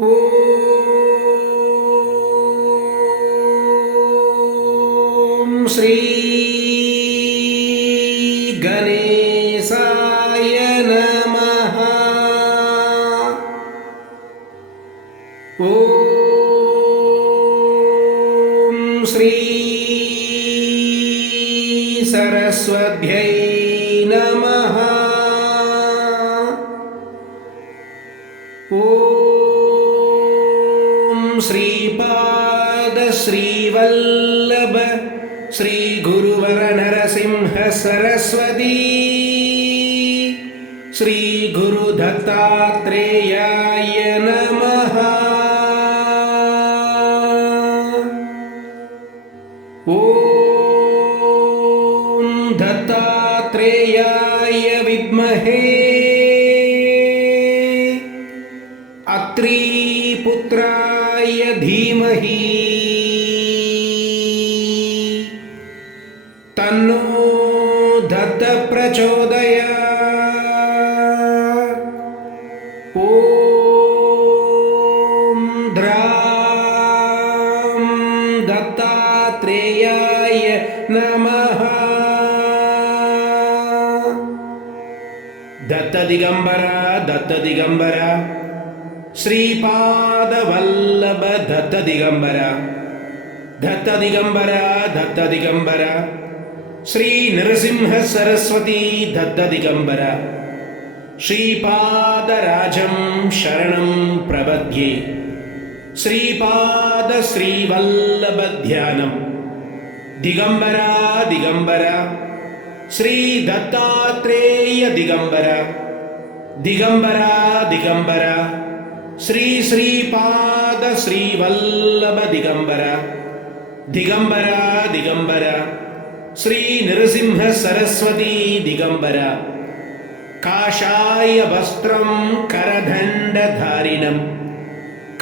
ஓம் ஸ்ரீ கணேசாய நமஹ. ஓம் ஸ்ரீ சரஸ்வத்யை நமஹ. श्रीपाद श्रीवल्लभ श्री गुरुवर नरसिंह सरस्वती श्री गुरु दत्तात्रेयाय नमः. ओम दत्तात्रेयाय विद्महे अत्रि पुत्राय धीमहि तन्नो दत्त प्रचोदयात्. ओम द्रां दत्तात्रेयाय नमः. दत्त दिगंबरा दत्त दिगंबरा श्रीपाद वल्लभ दत्त दिगंबरा दत्त दिगंबरा दत्त दिगंबरा श्री नरसिंह सरस्वती दत्त दिगंबरा श्रीपाद राजं शरणं प्रपद्ये. श्रीपाद श्रीवल्लभ ध्यानं दिगंबरा दिगंबरा श्री दत्तात्रेय दिगंबरा दिगंबरा दिगंबरा श्री श्रीपाद श्रीवल्लभ दिगंबरा दिगंबरा दिगंबरा श्री नरसिंह सरस्वती दिगंबरा काषाय वस्त्रं करदण्डधारिणं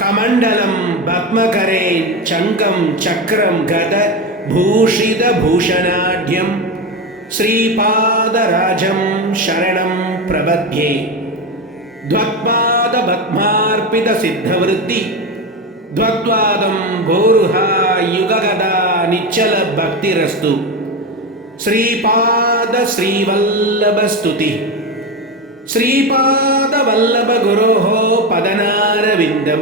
कमण्डलं पद्मकरे चङ्कं चक्रं गद भूषितभूषणाढ्यं श्रीपादराजं शरणं प्रपद्ये. द्वत्पाद पद्मार्पित सिद्धवृत्ति द्वत्वादं भोरुहा युगगदा निच्चल भक्तिरस्तु. श्रीपाद श्रीवल्लभ स्तुति. श्रीपाद वल्लभ गुरोः पदनारविन्दं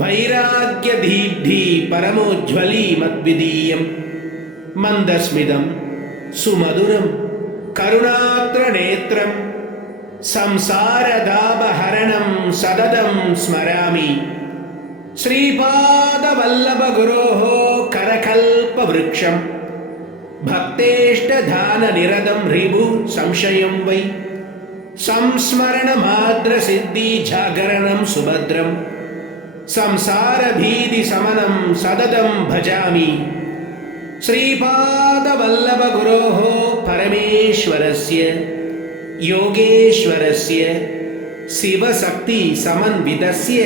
वैराग्य दीप्ति परमोज्ज्वली मद्विदीयं मन्दस्मिदं सुमधुरं करुणात्र नेत्रं संसारदापहरणं सततं स्मरामि. श्रीपाद वल्लभ गुरोः करकल्पवृक्षं भक्तेष्टदाननिरतं ऋभु संशयं वै संस्मरणमाद्रसिद्धि जागरणं सुभद्रं संसारभीतिशमनं सततं भजामि. श्रीपाद वल्लभ गुरोः परमेश्वरस्य योगेश्वरस्य शिवशक्ति समन्वितस्य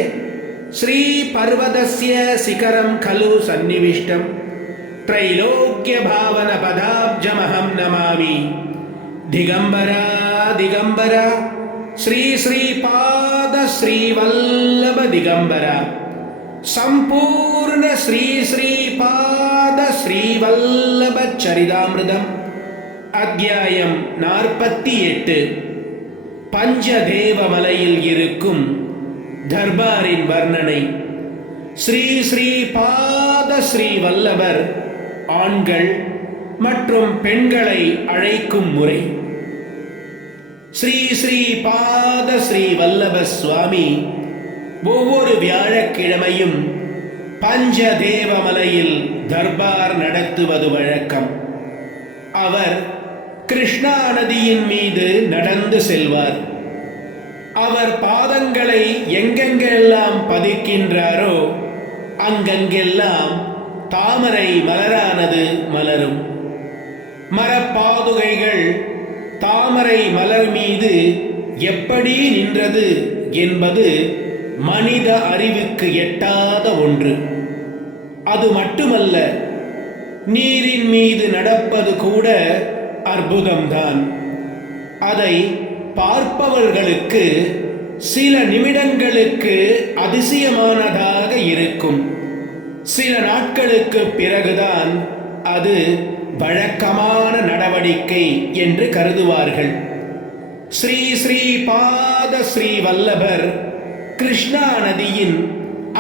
श्रीपर्वतस्य शिखरं खलु सन्निविष्टं त्रैलोक्यभावनपदाब्जमहं नमामि. दिगंबरा दिगंबरा श्री श्रीपाद श्रीवल्लभ दिगंबरा संपूर्ण श्री श्रीपाद श्रीवल्लभ चरितामृतम् அத்தியாயம் 48. பஞ்சதேவமலையில் இருக்கும் தர்பாரின் வர்ணனை. ஸ்ரீ ஸ்ரீபாத ஸ்ரீவல்லபர் ஆண்கள் மற்றும் பெண்களை அழைக்கும் முறை. ஸ்ரீ ஸ்ரீபாத ஸ்ரீவல்லப சுவாமி ஒவ்வொரு வியாழக்கிழமையும் பஞ்சதேவமலையில் தர்பார் நடத்துவது வழக்கம். அவர் கிருஷ்ணா நதியின் மீது நடந்து செல்வார். அவர் பாதங்களை எங்கெங்கெல்லாம் பதிக்கின்றாரோ அங்கெங்கெல்லாம் தாமரை மலரானது மலரும். மரப்பாதுகைகள் தாமரை மலர் மீது எப்படி நின்றது என்பது மனித அறிவுக்கு எட்டாத ஒன்று. அது மட்டுமல்ல, நீரின் மீது நடப்பது கூட அற்புதம்தான். அதை பார்ப்பவர்களுக்கு சில நிமிடங்களுக்கு அதிசயமானதாக இருக்கும். சில நாட்களுக்கு பிறகுதான் அது வழக்கமான நடவடிக்கை என்று கருதுவார்கள். ஸ்ரீ ஸ்ரீ பாத ஸ்ரீ வல்லபர் கிருஷ்ணா நதியின்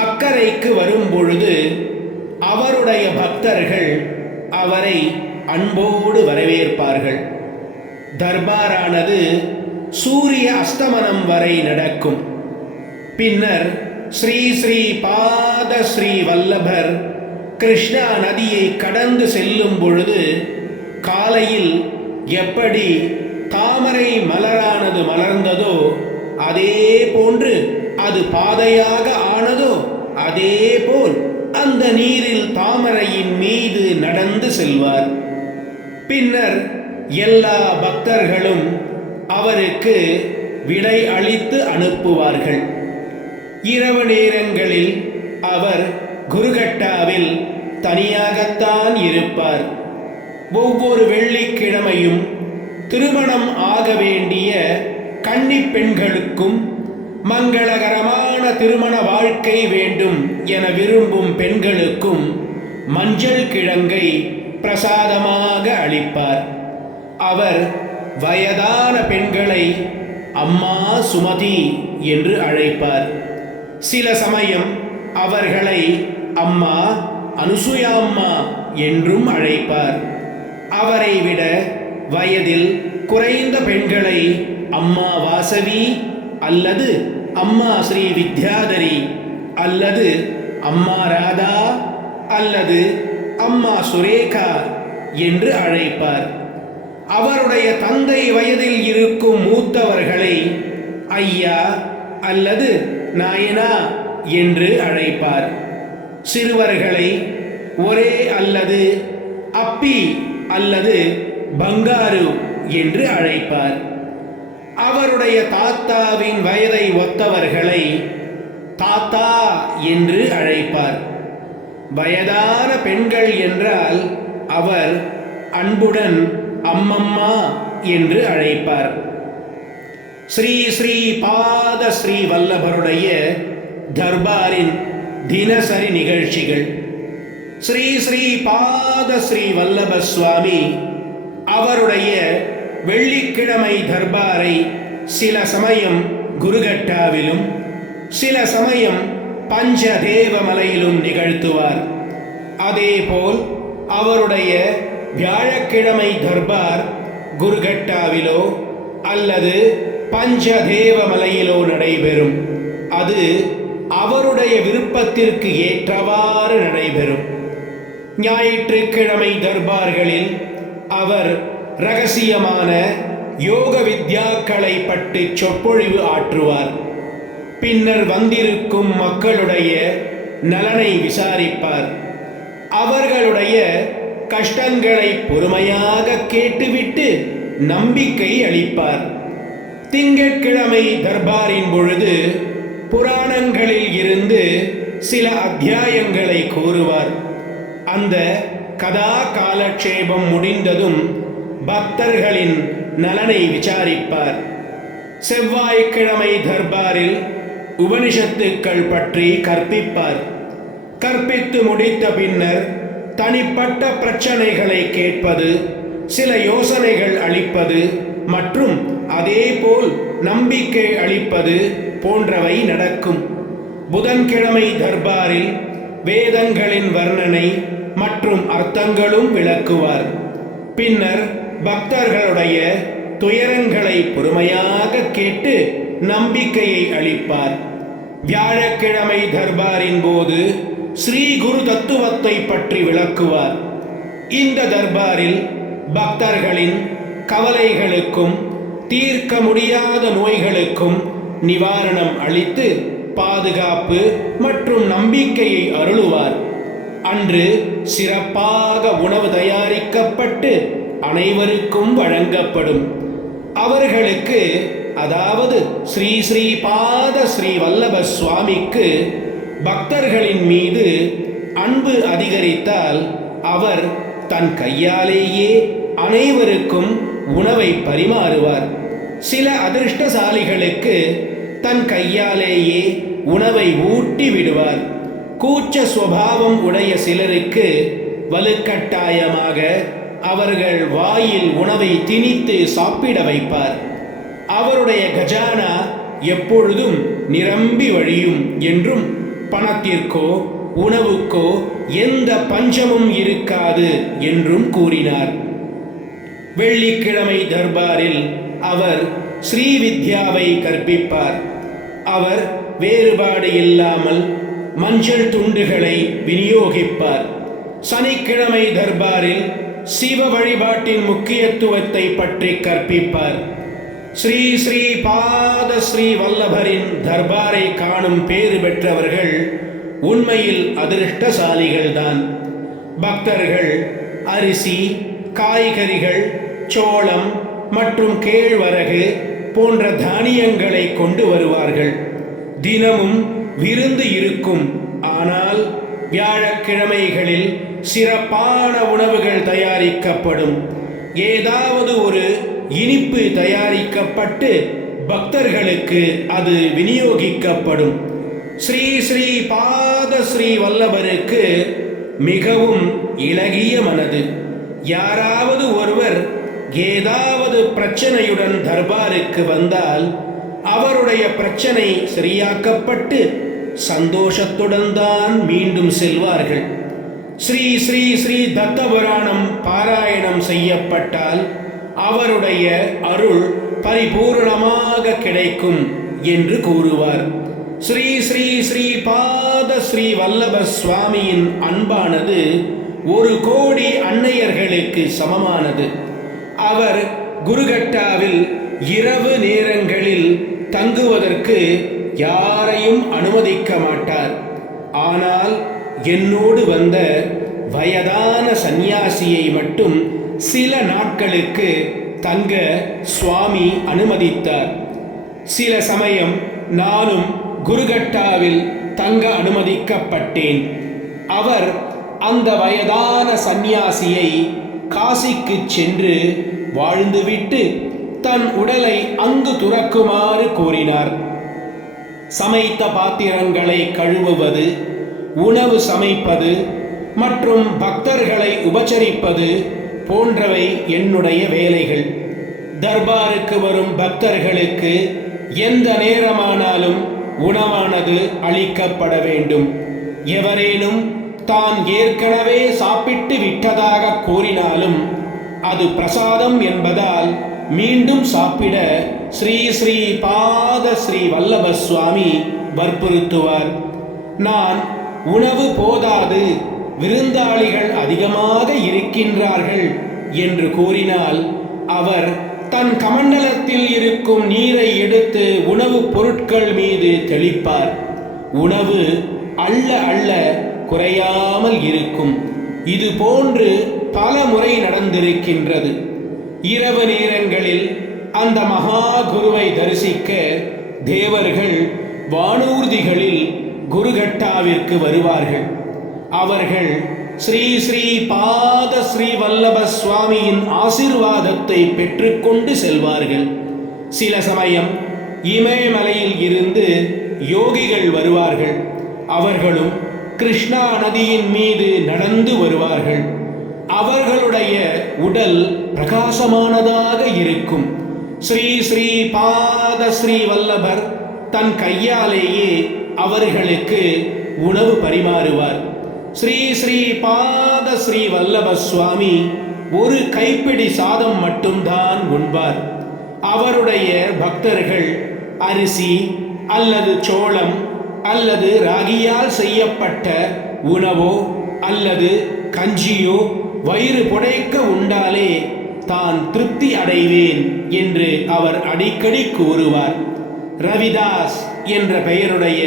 அக்கறைக்கு வரும்பொழுது அவருடைய பக்தர்கள் அவரை அன்போடு வரவேற்பார்கள். தர்பாரானது சூரிய அஸ்தமனம் வரை நடக்கும். பின்னர் ஸ்ரீ ஸ்ரீ பாத ஸ்ரீ வல்லபர் கிருஷ்ணா நதியை கடந்து செல்லும் பொழுது காலையில் எப்படி தாமரை மலரானது மலர்ந்ததோ அதே போன்று அது பாதையாக ஆனதோ அதே போல் அந்த நீரில் தாமரையின் மீது நடந்து செல்வார். பின்னர் எல்லா பக்தர்களும் அவருக்கு விடை அளித்து அனுப்புவார்கள். இரவு நேரங்களில் அவர் குருகட்டாவில் தனியாகத்தான் இருப்பார். ஒவ்வொரு வெள்ளிக்கிழமையும் திருமணம் ஆக வேண்டிய கன்னிப் பெண்களுக்கும் மங்களகரமான திருமண வாழ்க்கை வேண்டும் என விரும்பும் பெண்களுக்கும் மஞ்சள் கிழங்கை பிரசாதமாக அளிப்பார். அவர் வயதான பெண்களை அம்மா சுமதி என்று அழைப்பார். சில சமயம் அவர்களை அம்மா அனுசுயாம்மா என்றும் அழைப்பார். அவரை விட வயதில் குறைந்த பெண்களை அம்மா வாசவி அல்லது அம்மா ஸ்ரீ வித்யாதரி அல்லது அம்மா ராதா அல்லது அம்மா சுரேகா என்று அழைப்பார். அவருடைய தந்தை வயதில் இருக்கும் மூத்தவர்களை ஐயா அல்லது நாயனா என்று அழைப்பார். சிறுவர்களை ஒரே அல்லது அப்பி அல்லது பங்காரு என்று அழைப்பார். அவருடைய தாத்தாவின் வயதை ஒத்தவர்களை தாத்தா என்று அழைப்பார். வயதான பெண்கள் என்றால் அவர் அன்புடன் அம்மம்மா என்று அழைப்பார். ஸ்ரீ ஸ்ரீ பாத ஸ்ரீ வல்லபருடைய தர்பாரின் தினசரி நிகழ்ச்சிகள். ஸ்ரீ ஸ்ரீ பாத ஸ்ரீ வல்லப சுவாமி அவருடைய வெள்ளிக்கிழமை தர்பாரை சில சமயம் குருகட்டாவிலும் சில சமயம் பஞ்சதேவமலையிலும் நிகழ்த்துவார். அதேபோல் அவருடைய வியாழக்கிழமை தர்பார் குருகட்டாவிலோ அல்லது பஞ்சதேவமலையிலோ நடைபெறும். அது அவருடைய விருப்பத்திற்கு ஏற்றவாறு நடைபெறும். ஞாயிற்றுக்கிழமை தர்பார்களில் அவர் இரகசியமான யோக வித்யாக்களை பற்றி சொற்பொழிவு ஆற்றுவார். பின்னர் வந்திருக்கும் மக்களுடைய நலனை விசாரிப்பார். அவர்களுடைய கஷ்டங்களை பொறுமையாக கேட்டுவிட்டு நம்பிக்கை அளிப்பார். திங்கட்கிழமை தர்பாரின் பொழுது புராணங்களில் இருந்து சில அத்தியாயங்களை கூறுவார். அந்த கதா காலட்சேபம் முடிந்ததும் பக்தர்களின் நலனை விசாரிப்பார். செவ்வாய்க்கிழமை தர்பாரில் உபனிஷத்துக்கள் பற்றி கற்பிப்பார். கற்பித்து முடித்த பின்னர் தனிப்பட்ட பிரச்சனைகளை கேட்பது, சில யோசனைகள் அளிப்பது மற்றும் அதேபோல் நம்பிக்கை அளிப்பது போன்றவை நடக்கும். புதன்கிழமை தர்பாரில் வேதங்களின் வர்ணனை மற்றும் அர்த்தங்களும் விளக்குவார். பின்னர் பக்தர்களுடைய துயரங்களை பொறுமையாக கேட்டு நம்பிக்கையை அளிப்பார். வியாழக்கிழமை தர்பாரின் போது ஸ்ரீ குரு தத்துவத்தை பற்றி விளக்குவார். இந்த தர்பாரில் பக்தர்களின் கவலைகளுக்கும் தீர்க்க முடியாத நோய்களுக்கும் நிவாரணம் அளித்து பாதுகாப்பு மற்றும் நம்பிக்கையை அருளுவார். அன்று சிறப்பாக உணவு தயாரிக்கப்பட்டு அனைவருக்கும் வழங்கப்படும். அவர்களுக்கு, அதாவது ஸ்ரீ ஸ்ரீ பாத ஸ்ரீ வல்லப சுவாமிக்கு பக்தர்களின் மீது அன்பு அதிகரித்தால் அவர் தன் கையாலேயே அனைவருக்கும் உணவை பரிமாறுவார். சில அதிர்ஷ்டசாலிகளுக்கு தன் கையாலேயே உணவை ஊட்டி விடுவார். கூச்ச சுபாவம் உடைய சிலருக்கு வலுக்கட்டாயமாக அவர்கள் வாயில் உணவை திணித்து சாப்பிட வைப்பார். அவருடைய கஜானா எப்பொழுதும் நிரம்பி வழியும் என்றும் பணத்திற்கோ உணவுக்கோ எந்த பஞ்சமும் இருக்காது என்றும் கூறினார். வெள்ளிக்கிழமை தர்பாரில் அவர் ஸ்ரீவித்யாவை கற்பிப்பார். அவர் வேறுபாடு இல்லாமல் மஞ்சள் துண்டுகளை விநியோகிப்பார். சனிக்கிழமை தர்பாரில் சிவ வழிபாட்டின் முக்கியத்துவத்தை பற்றி கற்பிப்பார். ஸ்ரீ ஸ்ரீ பாத ஸ்ரீ வல்லபரின் தர்பாரை காணும் பேறு பெற்றவர்கள் உண்மையில் அதிர்ஷ்டசாலிகள்தான். பக்தர்கள் அரிசி, காய்கறிகள், சோளம் மற்றும் கேழ்வரகு போன்ற தானியங்களை கொண்டு வருவார்கள். தினமும் விருந்து இருக்கும். ஆனால் வியாழக்கிழமைகளில் சிறப்பான உணவுகள் தயாரிக்கப்படும். ஏதாவது ஒரு இனிப்பு தயாரிக்கப்பட்டு பக்தர்களுக்கு அது விநியோகிக்கப்படும். ஸ்ரீ ஸ்ரீ பாத ஸ்ரீ வல்லபருக்கு மிகவும் இளகிய மனது. யாராவது ஒருவர் ஏதாவது பிரச்சனையுடன் தர்பாருக்கு வந்தால் அவருடைய பிரச்சனை சரியாக்கப்பட்டு சந்தோஷத்துடன் தான் மீண்டும் செல்வார்கள். ஸ்ரீ ஸ்ரீ ஸ்ரீ தத்தபுராணம் பாராயணம் செய்யப்பட்டால் அவருடைய அருள் பரிபூர்ணமாக கிடைக்கும் என்று கூறுவார். ஸ்ரீ ஸ்ரீ ஸ்ரீ பாத ஸ்ரீ வல்லப சுவாமியின் அன்பானது 1 கோடி அன்னையர்களுக்கு சமமானது. அவர் குருகட்டாவில் இரவு நேரங்களில் தங்குவதற்கு யாரையும் அனுமதிக்க மாட்டார். ஆனால் என்னோடு வந்த வயதான சந்நியாசியை மட்டும் சில நாட்களுக்கு தங்க சுவாமி அனுமதித்தார். சில சமயம் நானும் குருகட்டாவில் தங்க அனுமதிக்கப்பட்டேன். அவர் அந்த வயதான சந்நியாசியை காசிக்கு சென்று வாழ்ந்துவிட்டு தன் உடலை அங்கு துறக்குமாறு கூறினார். சமைத்த பாத்திரங்களை கழுவுவது, உணவு சமைப்பது மற்றும் பக்தர்களை உபசரிப்பது போன்றவை என்னுடைய வேலைகள். தர்பாருக்கு வரும் பக்தர்களுக்கு எந்த நேரமானாலும் உணவானது அளிக்கப்பட வேண்டும். எவரேனும் தான் ஏற்கனவே சாப்பிட்டு விட்டதாக கூறினாலும் அது பிரசாதம் என்பதால் மீண்டும் சாப்பிட ஸ்ரீ ஸ்ரீ பாத ஸ்ரீ வல்லப சுவாமி வற்புறுத்துவார். நான் உணவு போதாது, விருந்தாளிகள் அதிகமாக இருக்கின்றார்கள் என்று கூறினால் அவர் தன் கமண்டலத்தில் இருக்கும் நீரை எடுத்து உணவுப் பொருட்கள் மீது தெளிப்பார். உணவு அள்ள அள்ள குறையாமல் இருக்கும். இது போன்று பல முறை நடந்திருக்கின்றது. இரவு நேரங்களில் அந்த மகா குருவை தரிசிக்க தேவர்கள் வானூர்திகளில் குருகட்டாவிற்கு வருவார்கள். அவர்கள் ஸ்ரீ ஸ்ரீ பாத ஸ்ரீ வல்லப சுவாமியின் ஆசீர்வாதத்தை பெற்றுக்கொண்டு செல்வார்கள். சில சமயம் இமயமலையில் இருந்து யோகிகள் வருவார்கள். அவர்களும் கிருஷ்ணா நதியின் மீது நடந்து வருவார்கள். அவர்களுடைய உடல் பிரகாசமானதாக இருக்கும். ஸ்ரீ ஸ்ரீ பாத ஸ்ரீ வல்லபர் தன் கையாலேயே அவர்களுக்கு உணவு பரிமாறுவார். ஸ்ரீ ஸ்ரீ பாத ஸ்ரீ வல்லப சுவாமி 1 கைப்பிடி சாதம் மட்டும்தான் உண்பார். அவருடைய பக்தர்கள் அரிசி அல்லது சோளம் அல்லது ராகியால் செய்யப்பட்ட உணவோ அல்லது கஞ்சியோ வயிறு புடைக்க உண்டாலே தான் திருப்தி அடைவேன் என்று அவர் அடிக்கடி கூறுவார். ரவிதாஸ் என்ற பெயருடைய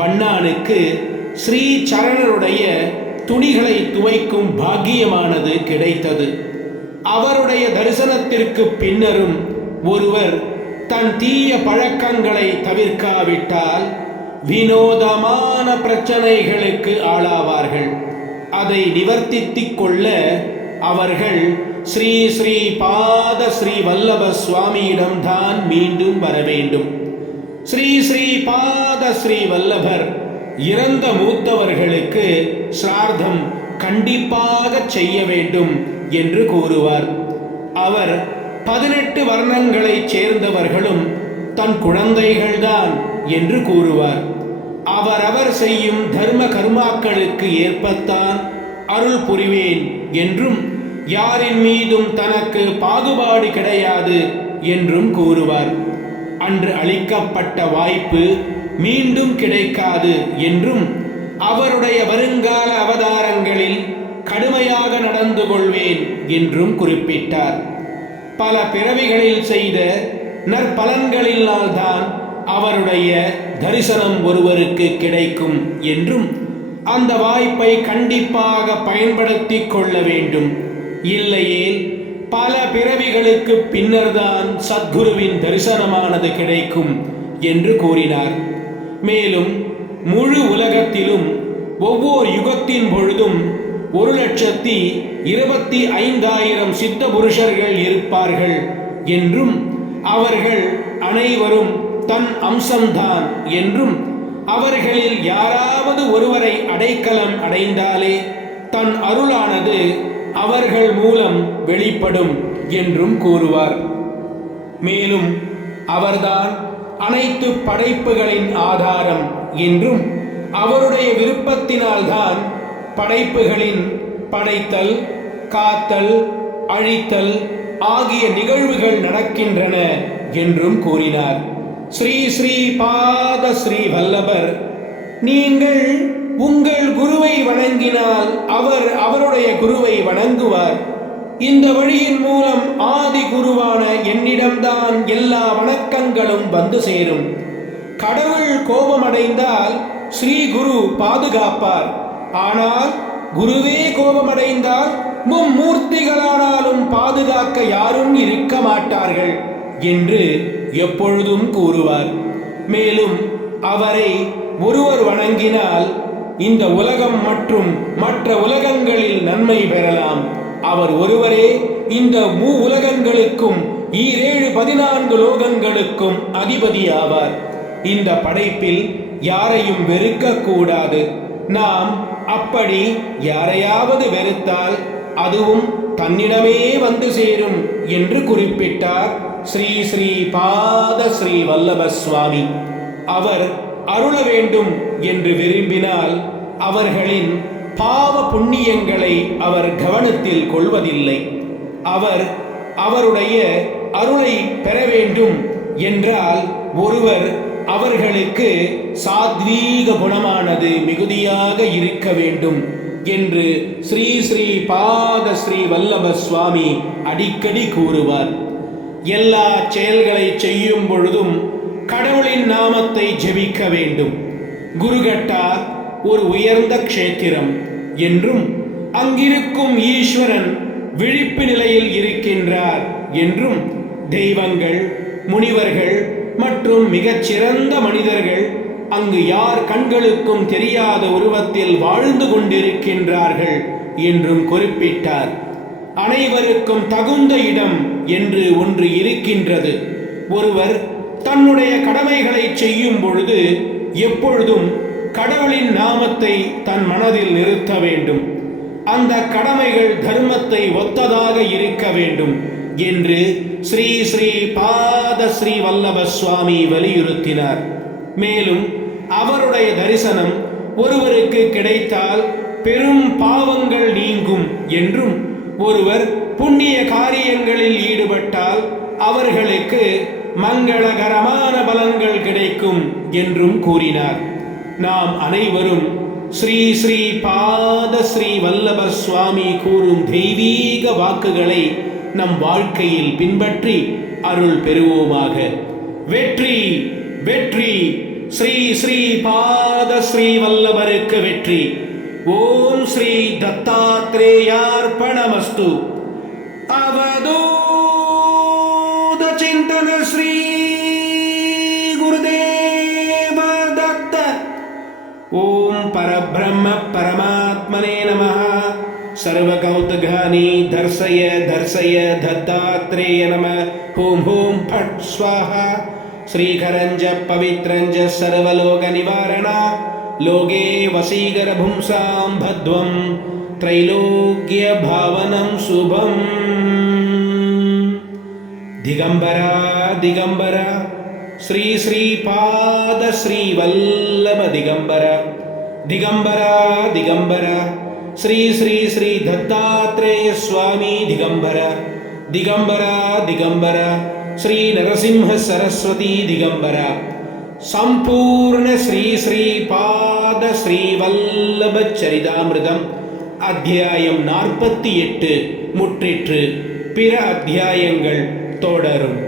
வண்ணானுக்கு ஸ்ரீ சரணருடைய துணிகளை துவைக்கும் பாக்கியமானது கிடைத்தது. அவருடைய தரிசனத்திற்கு பின்னரும் ஒருவர் தன் தீய பழக்கங்களை தவிர்க்காவிட்டால் வினோதமான பிரச்சனைகளுக்கு ஆளாவார்கள். அதை நிவர்த்தித்துக் கொள்ள அவர்கள் ஸ்ரீ ஸ்ரீ பாத ஸ்ரீ வல்லப சுவாமியிடம்தான் மீண்டும் வர வேண்டும். ஸ்ரீ ஸ்ரீ பாத ஸ்ரீ வல்லபர் இறந்த மூத்தவர்களுக்கு சிரார்த்தம் கண்டிப்பாக செய்ய வேண்டும் என்று கூறுவார். அவர் 18 வர்ணங்களைச் சேர்ந்தவர்களும் தன் குழந்தைகள்தான் என்று கூறுவார். அவரவர் செய்யும் தர்ம கர்மாக்களுக்கு ஏற்பத்தான் அருள் புரிவேன் என்றும் யாரின் மீதும் தனக்கு பாகுபாடு கிடையாது என்றும் கூறுவார். அன்று அளிக்கப்பட்ட வாய்ப்பு மீண்டும் கிடைக்காது என்றும் அவருடைய வருங்கால அவதாரங்களில் கடுமையாக நடந்து கொள்வேன் என்றும் குறிப்பிட்டார். பல பிறவிகளில் செய்த நற்பலன்களினால்தான் அவருடைய தரிசனம் ஒருவருக்கு கிடைக்கும் என்றும் அந்த வாய்ப்பை கண்டிப்பாக பயன்படுத்தி கொள்ள வேண்டும், இல்லையேல் பல பிறவிகளுக்கு பின்னர்தான் சத்குருவின் தரிசனமானது கிடைக்கும் என்று கூறினார். மேலும் முழு உலகத்திலும் ஒவ்வொரு யுகத்தின் பொழுதும் 1,25,000 சித்த புருஷர்கள் இருப்பார்கள் என்றும் அவர்கள் அனைவரும் தன் அம்சம்தான் என்றும் அவர்களில் யாராவது ஒருவரை அடைக்கலம் அடைந்தாலே தன் அருளானது அவர்கள் மூலம் வெளிப்படும் என்றும் கூறுவார். மேலும் அவர்தான் அனைத்து படைப்புகளின் ஆதாரம் என்றும் அவருடைய விருப்பத்தினால்தான் படைப்புகளின் படைத்தல், காத்தல், அழித்தல் ஆகிய நிகழ்வுகள் நடக்கின்றன என்றும் கூறினார். ஸ்ரீ ஸ்ரீ பாத ஸ்ரீ வல்லபர், நீங்கள் உங்கள் குருவை வணங்கினால் அவர் அவருடைய குருவை வணங்குவார். இந்த வழியின் மூலம் ஆதி குருவான என்னிடம்தான் எல்லா வணக்கங்களும் வந்து சேரும். கடவுள் கோபமடைந்தால் ஸ்ரீ குரு பாதுகாப்பார். ஆனால் குருவே கோபமடைந்தால் மும்மூர்த்திகளானாலும் பாதுகாக்க யாரும் இருக்க மாட்டார்கள் என்று எப்பொழுதும் கூறுவார். மேலும் அவரை ஒருவர் வணங்கினால் இந்த உலகம் மற்றும் மற்ற உலகங்களில் நன்மை பெறலாம். அவர் ஒருவரே இந்த உலகங்களுக்கும் 14 லோகங்களுக்கும் அதிபதி ஆவார். இந்த படைப்பில் யாரையும் வெறுக்கக்கூடாது. நாம் அப்படி யாரையாவது வெறுத்தால் அதுவும் தன்னிடமே வந்து சேரும் என்று குறிப்பிட்டார் ஸ்ரீ ஸ்ரீ பாத ஸ்ரீ வல்லப சுவாமி. அவர் அருள வேண்டும் என்று விரும்பினால் அவர்களின் பாவ புண்ணியங்களை அவர் கவனத்தில் கொள்வதில்லை. அவர் அவருடைய அருளை பெற வேண்டும் என்றால் ஒருவர் அவர்களுக்கு சாத்வீக குணமானது மிகுதியாக இருக்க வேண்டும் என்று ஸ்ரீ ஸ்ரீ பாத ஸ்ரீ வல்லப சுவாமி அடிக்கடி கூறுவார். எல்லா செயல்களை செய்யும் பொழுதும் கடவுளின் நாமத்தை ஜெபிக்க வேண்டும். குருகட்டா ஒரு உயர்ந்த க்ஷேத்திரம் என்றும் அங்கிருக்கும் ஈஸ்வரன் விழிப்பு நிலையில் இருக்கின்றார் என்றும் தெய்வங்கள், முனிவர்கள் மற்றும் மிகச்சிறந்த மனிதர்கள் அங்கு யார் கண்களுக்கும் தெரியாத உருவத்தில் வாழ்ந்து கொண்டிருக்கின்றார்கள் என்றும் குறிப்பிட்டார். அனைவருக்கும் தகுந்த இடம் என்று ஒன்று இருக்கின்றது. ஒருவர் தன்னுடைய கடமைகளை செய்யும் பொழுது எப்பொழுதும் கடவுளின் நாமத்தை தன் மனதில் நிறுத்த வேண்டும். அந்த கடமைகள் தர்மத்தை ஒத்ததாக இருக்க வேண்டும் என்று ஸ்ரீ ஸ்ரீ பாத ஸ்ரீ வல்லப சுவாமி வலியுறுத்தினார். மேலும் அவருடைய தரிசனம் ஒருவருக்கு கிடைத்தால் பெரும் பாவங்கள் நீங்கும் என்றும் ஒருவர் புண்ணிய காரியங்களில் ஈடுபட்டால் அவர்களுக்கு மங்களகரமான பலன்கள் கிடைக்கும் என்றும் கூறினார். நாம் அனைவரும் ஸ்ரீ ஸ்ரீ பாத ஸ்ரீ வல்லப சுவாமி கூறும் தெய்வீக வாக்குகளை நம் வாழ்க்கையில் பின்பற்றி அருள் பெறுவோமாக. வெற்றி வெற்றி! ஸ்ரீ ஸ்ரீ பாத ஸ்ரீ வல்லபருக்கு வெற்றி! ஓம் ஸ்ரீ தத்தாத்ரேயார்ப்பணமஸ்து. அவதூத சிந்தன ஸ்ரீ குருதேவ தத்த. ஓம் பரபிரம்ம பரமாத்மனே நமः. सर्वकौतुकानि दर्शय दर्शय दत्तात्रेय नमः. ओम ओम फट् स्वाहा. श्रीकरञ्ज पवित्रञ्ज सर्वलोकनिवारणा लोके वसीकरभुंसां भद्वं त्रैलोक्यभावनं शुभम् दिगंबरा दिगंबरा श्री श्रीपाद श्रीवल्लभ दिगंबरा दिगंबरा दिगंबरा श्री श्री श्री दत्तात्रेय स्वामी दिगंबरा दिगंबरा दिगंबरा श्री नरसिंह सरस्वती दिगंबरा संपूर्ण श्री श्रीपाद श्रीवल्लभ चरितामिर्दम् अध्यायम 48 முற்றிற்று. பிற அத்தியாயங்கள் தொடரும்.